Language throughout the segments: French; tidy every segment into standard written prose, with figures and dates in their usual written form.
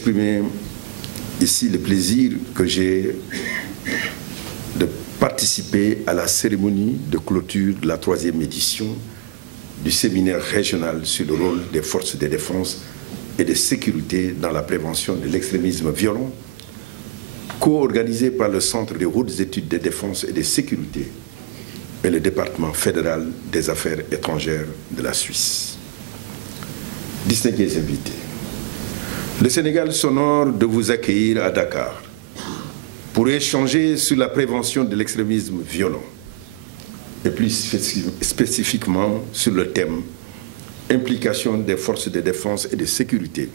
exprimer ici le plaisir que j'ai de participer à la cérémonie de clôture de la 3e édition du séminaire régional sur le rôle des forces de défense et de sécurité dans la prévention de l'extrémisme violent, co-organisé par le Centre des hautes études de défense et de sécurité et le département fédéral des affaires étrangères de la Suisse. Distingués invités, le Sénégal s'honore de vous accueillir à Dakar pour échanger sur la prévention de l'extrémisme violent et plus spécifiquement sur le thème implication des forces de défense et de sécurité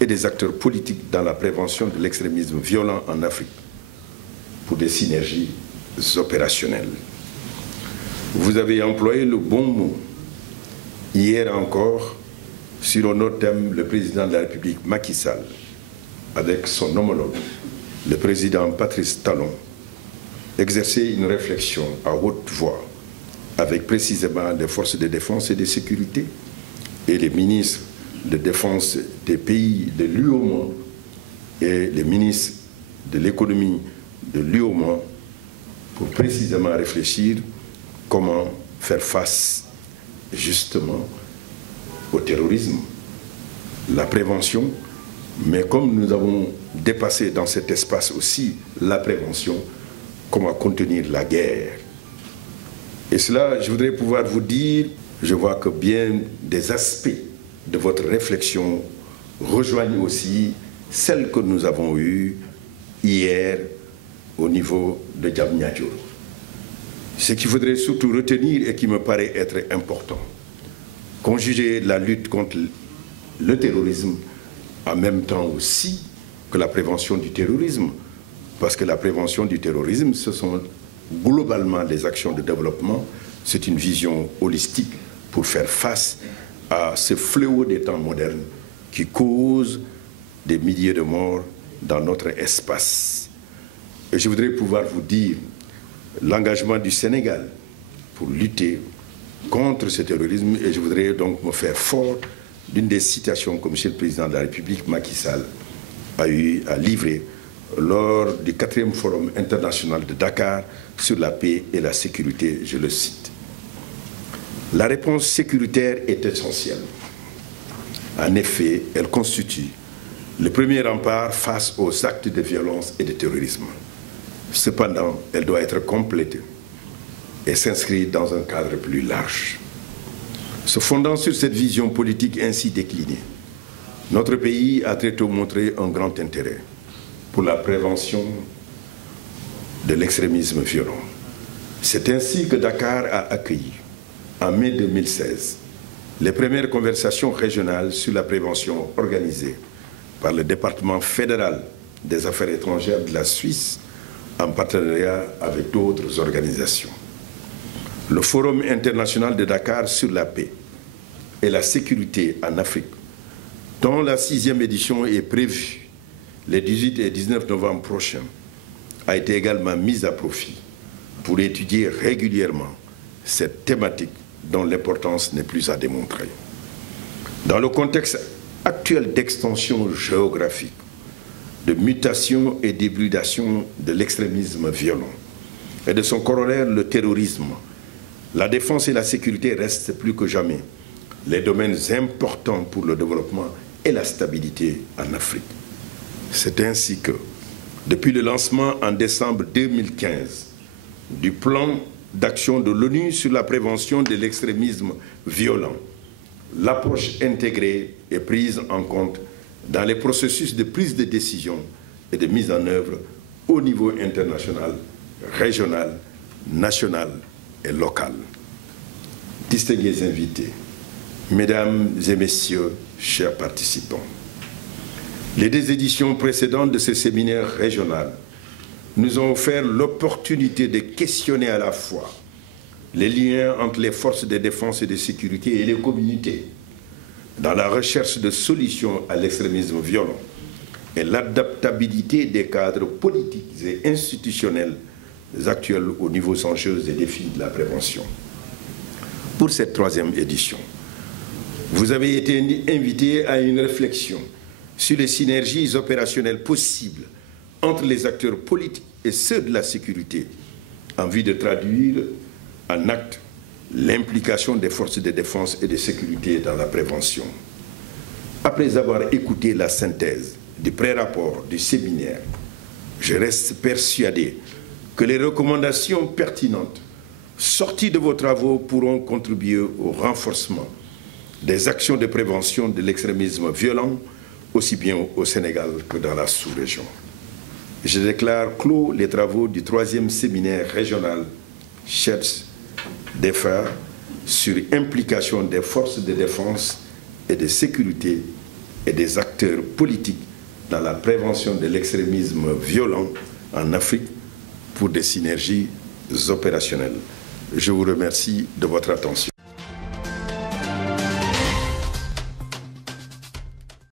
et des acteurs politiques dans la prévention de l'extrémisme violent en Afrique pour des synergies opérationnelles. Vous avez employé le bon mot. Hier encore, sur un autre thème, le président de la République, Macky Sall, avec son homologue, le président Patrice Talon, exerçait une réflexion à haute voix avec précisément les forces de défense et de sécurité et les ministres de défense des pays de l'UOMOA et les ministres de l'économie de l'UOMOA pour précisément réfléchir comment faire face justement au terrorisme, la prévention, mais comme nous avons dépassé dans cet espace aussi la prévention, comment contenir la guerre. Et cela, je voudrais pouvoir vous dire, je vois que bien des aspects de votre réflexion rejoignent aussi celles que nous avons eues hier au niveau de Diamniadio. Ce qu'il faudrait surtout retenir et qui me paraît être important, conjuguer la lutte contre le terrorisme en même temps aussi que la prévention du terrorisme, parce que la prévention du terrorisme, ce sont globalement les actions de développement, c'est une vision holistique pour faire face à ce fléau des temps modernes qui cause des milliers de morts dans notre espace. Et je voudrais pouvoir vous dire l'engagement du Sénégal pour lutter contre ce terrorisme, et je voudrais donc me faire fort d'une des citations que M. le Président de la République, Macky Sall, a eu à livrer lors du 4e Forum international de Dakar sur la paix et la sécurité, je le cite. La réponse sécuritaire est essentielle. En effet, elle constitue le premier rempart face aux actes de violence et de terrorisme. Cependant, elle doit être complétée et s'inscrit dans un cadre plus large. Se fondant sur cette vision politique ainsi déclinée, notre pays a très tôt montré un grand intérêt pour la prévention de l'extrémisme violent. C'est ainsi que Dakar a accueilli, en mai 2016, les premières conversations régionales sur la prévention organisées par le département fédéral des affaires étrangères de la Suisse en partenariat avec d'autres organisations. Le Forum international de Dakar sur la paix et la sécurité en Afrique, dont la 6e édition est prévue les 18 et 19 novembre prochains, a été également mise à profit pour étudier régulièrement cette thématique dont l'importance n'est plus à démontrer. Dans le contexte actuel d'extension géographique, de mutation et d'hybridation de l'extrémisme violent et de son corollaire, le terrorisme, la défense et la sécurité restent plus que jamais les domaines importants pour le développement et la stabilité en Afrique. C'est ainsi que, depuis le lancement en décembre 2015 du plan d'action de l'ONU sur la prévention de l'extrémisme violent, l'approche intégrée est prise en compte dans les processus de prise de décision et de mise en œuvre au niveau international, régional, national et local. Distingués invités, mesdames et messieurs, chers participants, les 2 éditions précédentes de ce séminaire régional nous ont offert l'opportunité de questionner à la fois les liens entre les forces de défense et de sécurité et les communautés dans la recherche de solutions à l'extrémisme violent et l'adaptabilité des cadres politiques et institutionnels actuels aux nouveaux enjeux et défis de la prévention. Pour cette 3e édition, vous avez été invité à une réflexion sur les synergies opérationnelles possibles entre les acteurs politiques et ceux de la sécurité, en vue de traduire en actes l'implication des forces de défense et de sécurité dans la prévention. Après avoir écouté la synthèse du pré-rapport du séminaire, je reste persuadé que les recommandations pertinentes sorties de vos travaux pourront contribuer au renforcement des actions de prévention de l'extrémisme violent, aussi bien au Sénégal que dans la sous-région. Je déclare clos les travaux du 3e séminaire régional CHEDS DEFA sur implication des forces de défense et de sécurité et des acteurs politiques dans la prévention de l'extrémisme violent en Afrique pour des synergies opérationnelles. Je vous remercie de votre attention.